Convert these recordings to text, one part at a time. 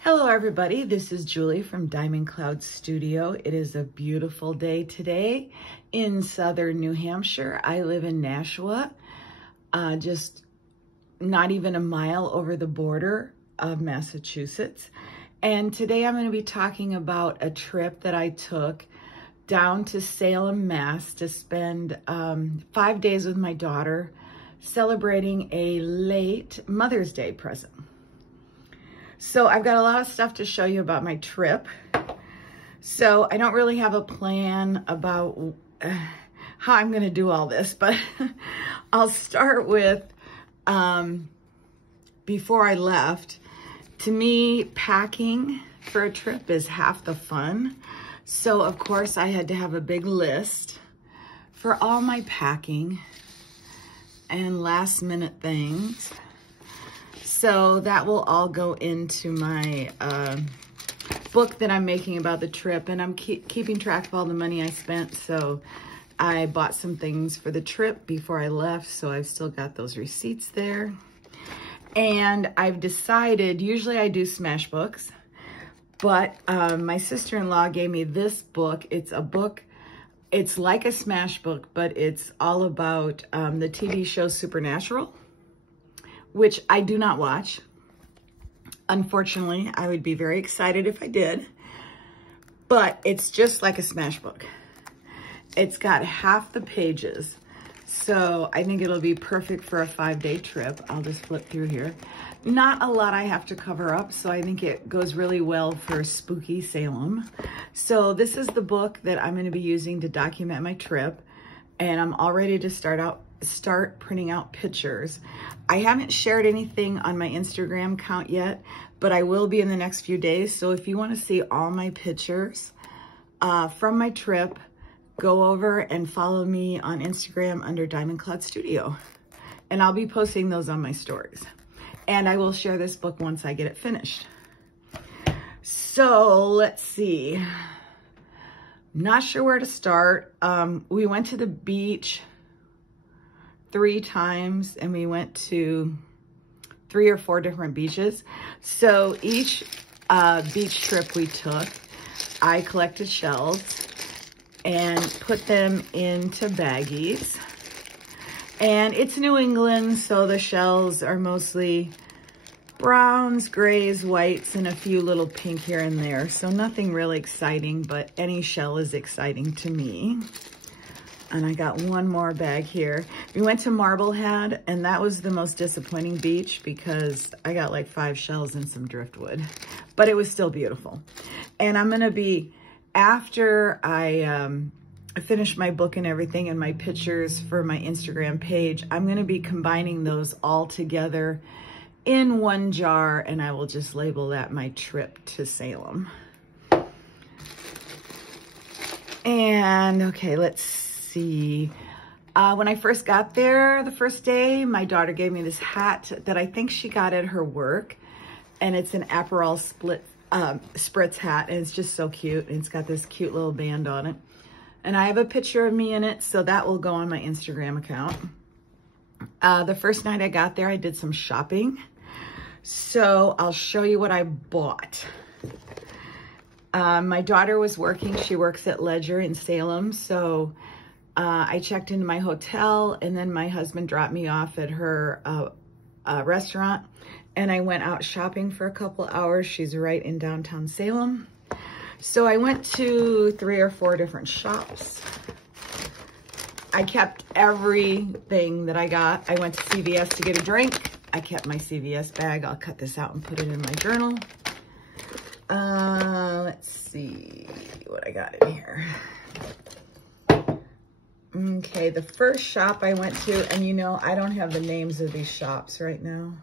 Hello everybody, this is Julie from Diamond Cloud Studio. It is a beautiful day today in southern New Hampshire. I live in Nashua, just not even a mile over the border of Massachusetts. And today I'm going to be talking about a trip that I took down to Salem, Mass to spend 5 days with my daughter celebrating a late Mother's Day present. So I've got a lot of stuff to show you about my trip. So I don't really have a plan about how I'm going to do all this, but I'll start with before I left. To me, packing for a trip is half the fun. So of course I had to have a big list for all my packing and last minute things. So that will all go into my book that I'm making about the trip, and I'm keeping track of all the money I spent. So I bought some things for the trip before I left, so I've still got those receipts there. And I've decided, usually I do smash books, but my sister-in-law gave me this book. It's a book, it's like a smash book, but it's all about the TV show Supernatural, which I do not watch. Unfortunately, I would be very excited if I did, but it's just like a smash book. It's got half the pages, so I think it'll be perfect for a 5-day trip. I'll just flip through here. Not a lot I have to cover up, so I think it goes really well for spooky Salem. So this is the book that I'm going to be using to document my trip, and I'm all ready to start printing out pictures. I haven't shared anything on my Instagram account yet, but I will be in the next few days. So if you want to see all my pictures from my trip, go over and follow me on Instagram under Diamond Cloud Studio. And I'll be posting those on my stories. And I will share this book once I get it finished. So let's see. Not sure where to start. We went to the beach 3 times, and we went to 3 or 4 different beaches. So each beach trip we took, I collected shells and put them into baggies. And it's New England, so the shells are mostly browns, grays, whites, and a few little pink here and there. So nothing really exciting, but any shell is exciting to me. And I got one more bag here. We went to Marblehead, and that was the most disappointing beach because I got like 5 shells and some driftwood, but it was still beautiful. And I'm gonna be, after I finish my book and everything and my pictures for my Instagram page, I'm gonna be combining those all together in one jar, and I will just label that my trip to Salem. And okay, let's see. When I first got there the first day, my daughter gave me this hat that I think she got at her work, and it's an Aperol Spritz hat, and it's just so cute, and it's got this cute little band on it. And I have a picture of me in it, so that will go on my Instagram account. The first night I got there, I did some shopping, so I'll show you what I bought. My daughter was working. She works at Ledger in Salem, so I checked into my hotel, and then my husband dropped me off at her restaurant, and I went out shopping for a couple hours. She's right in downtown Salem. So I went to 3 or 4 different shops. I kept everything that I got. I went to CVS to get a drink. I kept my CVS bag. I'll cut this out and put it in my journal. Let's see what I got in here. Okay, the first shop I went to, and you know, I don't have the names of these shops right now.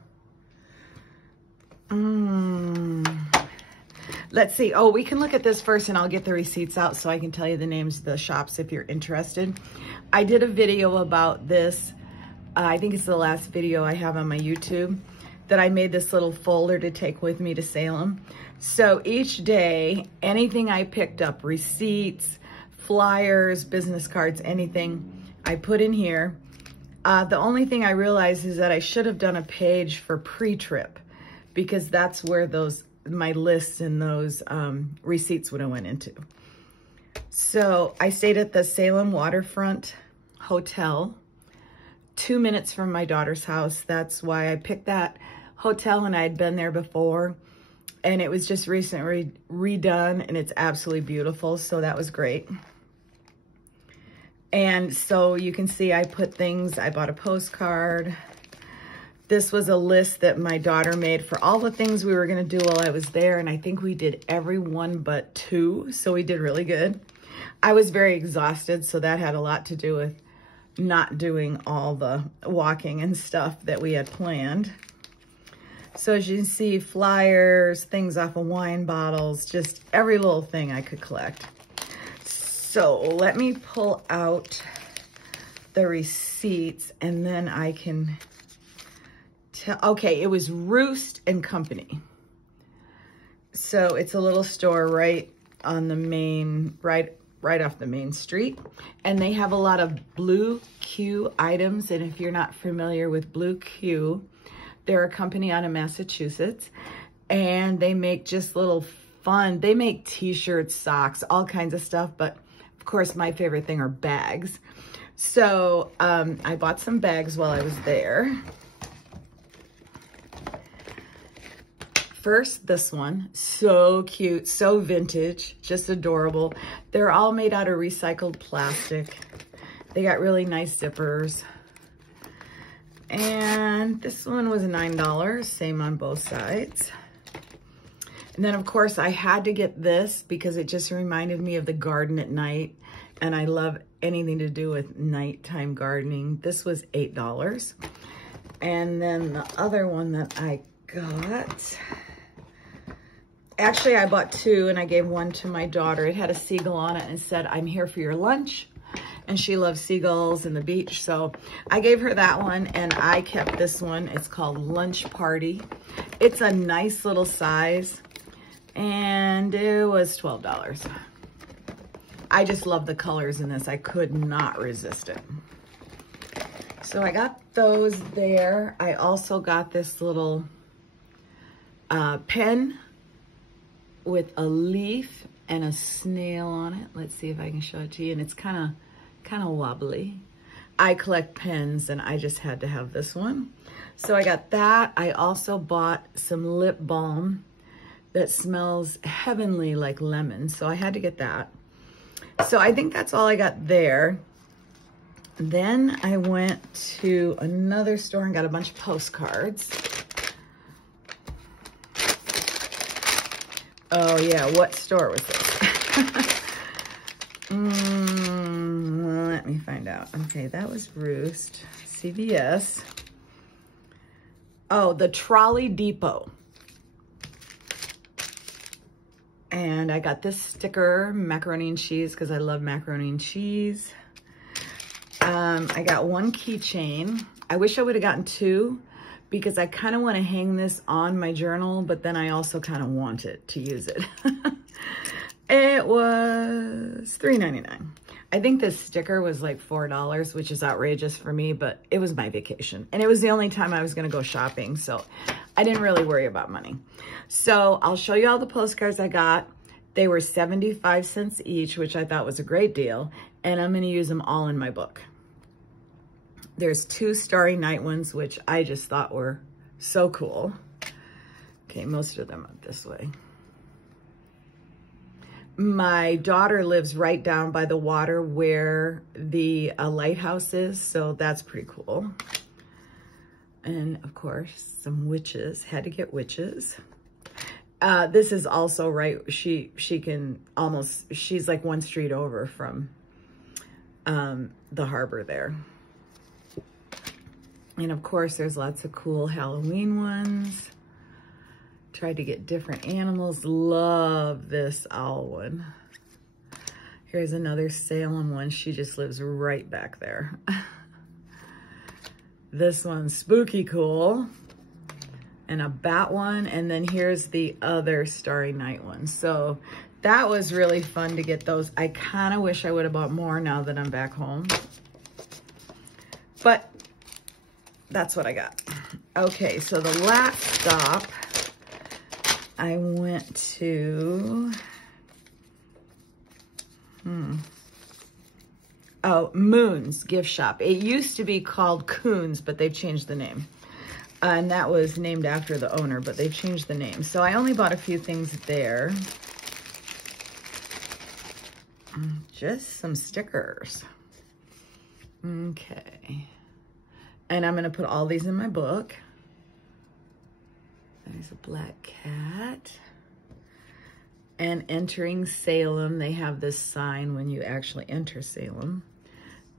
Let's see. Oh, we can look at this first, and I'll get the receipts out so I can tell you the names of the shops if you're interested. I did a video about this. I think it's the last video I have on my YouTube, that I made this little folder to take with me to Salem. So each day, anything I picked up, receipts, flyers, business cards, anything, I put in here. The only thing I realized is that I should have done a page for pre-trip, because that's where those my list and those receipts would have went into. So I stayed at the Salem Waterfront Hotel, 2 minutes from my daughter's house. That's why I picked that hotel, and I had been there before, and it was just recently redone, and it's absolutely beautiful. So that was great. And so you can see I put things, I bought a postcard. This was a list that my daughter made for all the things we were gonna do while I was there, and I think we did every one but 2, so we did really good. I was very exhausted, so that had a lot to do with not doing all the walking and stuff that we had planned. So as you can see, flyers, things off of wine bottles, just every little thing I could collect. So let me pull out the receipts and then I can tell. Okay, it was Roost and Company. So it's a little store right on the main, right off the main street. And they have a lot of Blue Q items. And if you're not familiar with Blue Q, they're a company out of Massachusetts. And they make just little fun, they make t-shirts, socks, all kinds of stuff. But of course, my favorite thing are bags. So I bought some bags while I was there. First, this one, so cute, so vintage, just adorable. They're all made out of recycled plastic. They got really nice zippers. And this one was $9, same on both sides. And then of course I had to get this because it just reminded me of the garden at night. And I love anything to do with nighttime gardening. This was $8. And then the other one that I got, actually I bought 2 and I gave one to my daughter. It had a seagull on it and it said, "I'm here for your lunch." And she loves seagulls and the beach. So I gave her that one and I kept this one. It's called Lunch Party. It's a nice little size and it was $12. I just love the colors in this. I could not resist it. So I got those there. I also got this little pen with a leaf and a snail on it. Let's see if I can show it to you. And it's kind of wobbly. I collect pens and I just had to have this one. So I got that. I also bought some lip balm that smells heavenly like lemon. So I had to get that. So I think that's all I got there. Then I went to another store and got a bunch of postcards. Oh yeah, what store was this? Let me find out. Okay, that was Roost, CVS. Oh, the Trolley Depot. And I got this sticker, macaroni and cheese, because I love macaroni and cheese. I got 1 keychain. I wish I would have gotten 2 because I kind of want to hang this on my journal, but then I also kind of want it to use it. It was $3.99. I think this sticker was like $4, which is outrageous for me, but it was my vacation. And it was the only time I was going to go shopping, so I didn't really worry about money. So I'll show you all the postcards I got. They were 75 cents each, which I thought was a great deal. And I'm going to use them all in my book. There's 2 Starry Night ones, which I just thought were so cool. Okay, most of them are this way. My daughter lives right down by the water where the lighthouse is, so that's pretty cool. And of course, some witches. Had to get witches. This is also right. She can almost, she's like 1 street over from the harbor there. And of course, there's lots of cool Halloween ones. Tried to get different animals. Love this owl one. Here's another Salem one. She just lives right back there. This one's spooky cool. And a bat one. And then here's the other Starry Night one. So that was really fun to get those. I kind of wish I would have bought more now that I'm back home. But that's what I got. Okay, so the last stop I went to, oh, Moon's gift shop. It used to be called Coons, but they've changed the name. And that was named after the owner, but they've changed the name. So I only bought a few things there. Just some stickers. Okay. And I'm going to put all these in my book. There's a black cat. And entering Salem, they have this sign when you actually enter Salem.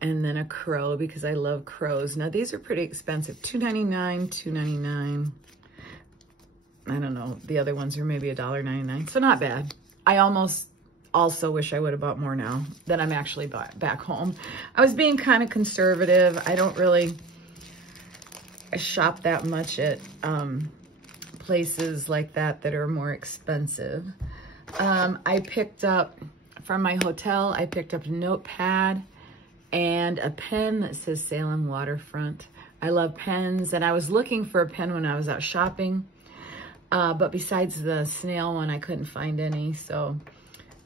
And then a crow, because I love crows. Now, these are pretty expensive. $2.99, $2.99. I don't know. The other ones are maybe $1.99. So not bad. I almost also wish I would have bought more now that I'm actually back home. I was being kind of conservative. I don't really shop that much at places like that are more expensive. I picked up, from my hotel, I picked up a notepad and a pen that says Salem Waterfront. I love pens, and I was looking for a pen when I was out shopping, but besides the snail one, I couldn't find any, so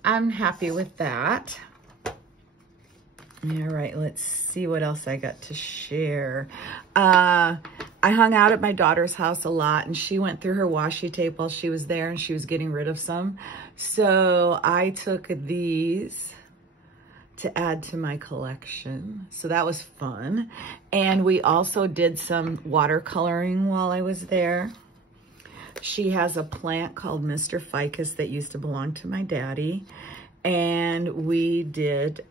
I'm happy with that. All right, let's see what else I got to share. I hung out at my daughter's house a lot, and she went through her washi tape while she was there, and she was getting rid of some. So I took these to add to my collection. So that was fun. And we also did some watercoloring while I was there. She has a plant called Mr. Ficus that used to belong to my daddy. And we did,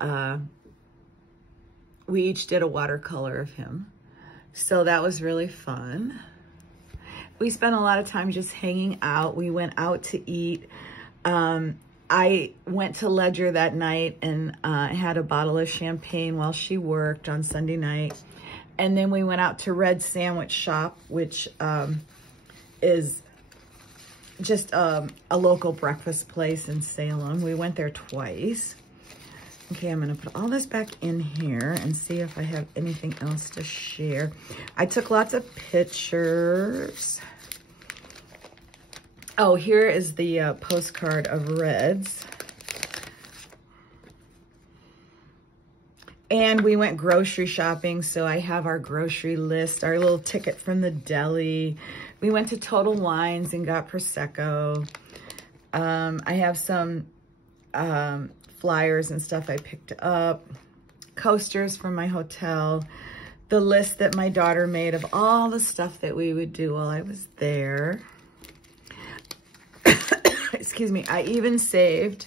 we each did a watercolor of him. So that was really fun. We spent a lot of time just hanging out. We went out to eat. I went to Ledger that night and had a bottle of champagne while she worked on Sunday night. And then we went out to Red Sandwich Shop, which is just a local breakfast place in Salem. We went there twice. Okay, I'm gonna put all this back in here and see if I have anything else to share. I took lots of pictures. Oh, here is the postcard of Red's. And we went grocery shopping, so I have our grocery list, our little ticket from the deli. We went to Total Wines and got Prosecco. I have some flyers and stuff I picked up, coasters from my hotel, the list that my daughter made of all the stuff that we would do while I was there. Excuse me, I even saved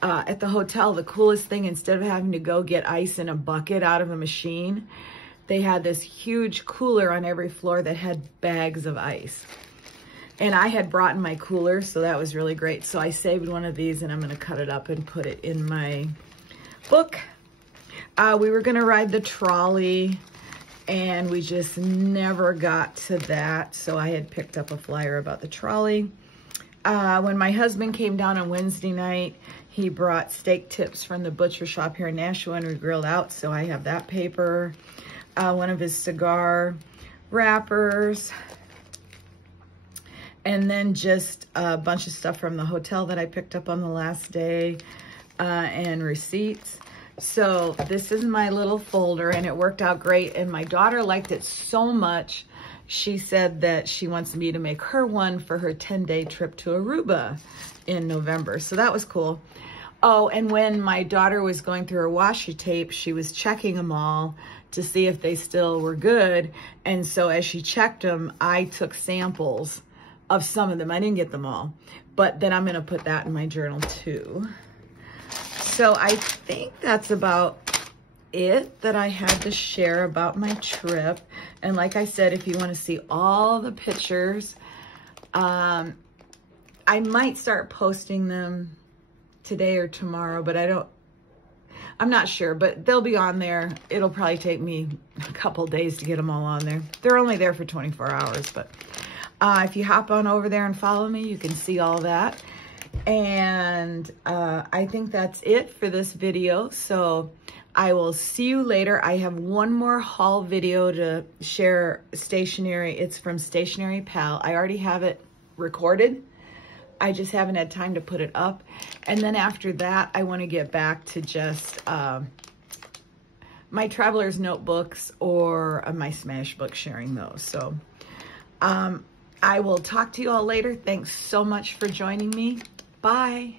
at the hotel, the coolest thing, instead of having to go get ice in a bucket out of a machine, they had this huge cooler on every floor that had bags of ice. And I had brought in my cooler, so that was really great. So I saved one of these, and I'm gonna cut it up and put it in my book. We were gonna ride the trolley, and we just never got to that. So I had picked up a flyer about the trolley. When my husband came down on Wednesday night, he brought steak tips from the butcher shop here in Nashua, and we grilled out, so I have that paper. One of his cigar wrappers. And then just a bunch of stuff from the hotel that I picked up on the last day, and receipts. So this is my little folder, and it worked out great. And my daughter liked it so much, she said that she wants me to make her one for her 10-day trip to Aruba in November. So that was cool. Oh, and when my daughter was going through her washi tape, she was checking them all to see if they still were good. And so as she checked them, I took samples of some of them. I didn't get them all, but then I'm gonna put that in my journal too. So I think that's about it that I had to share about my trip. And like I said, if you want to see all the pictures, I might start posting them today or tomorrow, but I'm not sure, but they'll be on there. It'll probably take me a couple days to get them all on there. They're only there for 24 hours, but if you hop on over there and follow me, you can see all that. And I think that's it for this video. So I will see you later. I have one more haul video to share, stationery. It's from Stationery Pal. I already have it recorded. I just haven't had time to put it up. And then after that, I want to get back to just my traveler's notebooks or my smash book, sharing those. So I will talk to you all later. Thanks so much for joining me. Bye.